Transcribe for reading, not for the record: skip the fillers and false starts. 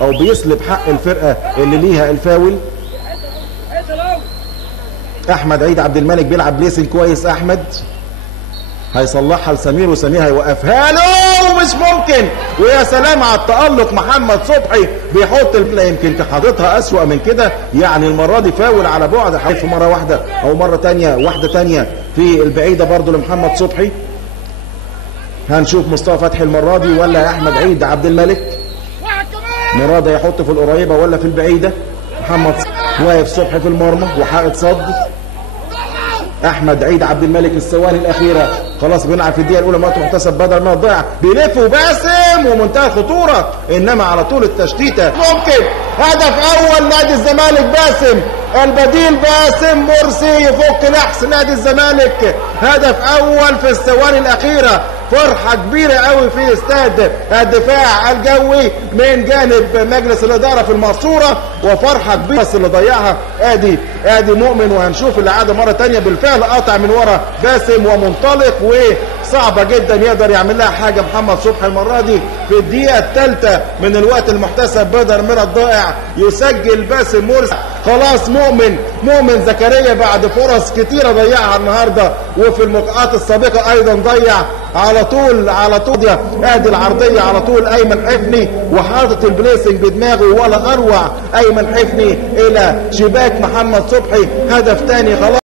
او بيسلب حق الفرقه اللي ليها الفاول. احمد عيد عبد الملك بيلعب بليسنج كويس. احمد هيصلحها لسمير وسمير هيوقفها له ومش ممكن. ويا سلام على التألق محمد صبحي بيحط يمكن كان حاططها اسوأ من كده. يعني المره دي فاول على بعد في مره واحده او مره ثانيه واحده ثانيه في البعيده برضو لمحمد صبحي. هنشوف مصطفى فتحي المره دي ولا احمد عيد عبد الملك. مراد هيحط في القريبه ولا في البعيده. محمد واقف صبحي في المرمى وحائط صد. احمد عيد عبد الملك الثواني الاخيره خلاص بنلعب في الدقيقه الاولى وقت محتسب بدل ما يضيع. بيلف وباسم ومنتهى الخطوره انما على طول التشتيته. ممكن هدف اول نادي الزمالك. باسم البديل باسم مرسي يفك نحس نادي الزمالك. هدف اول في الثواني الاخيره. فرحه كبيره قوي في استاد الدفاع الجوي من جانب مجلس الاداره في المقصوره وفرحه كبيره اللي ضيعها ادي مؤمن. وهنشوف الاعاده مره ثانيه. بالفعل قطع من ورا باسم ومنطلق وصعبه جدا يقدر يعمل لها حاجه محمد صبحي المره دي في الدقيقه الثالثه من الوقت المحتسب بدل من الضائع. يسجل باسم مرسي. خلاص مؤمن زكريا بعد فرص كتيره ضيعها النهارده وفي اللقاءات السابقه ايضا ضيع على طول ادي العرضيه على طول ايمن حفني وحاطط البليسنج بدماغه ولا اروع ايمن حفني الى شباك محمد صبحي. هدف ثاني خلاص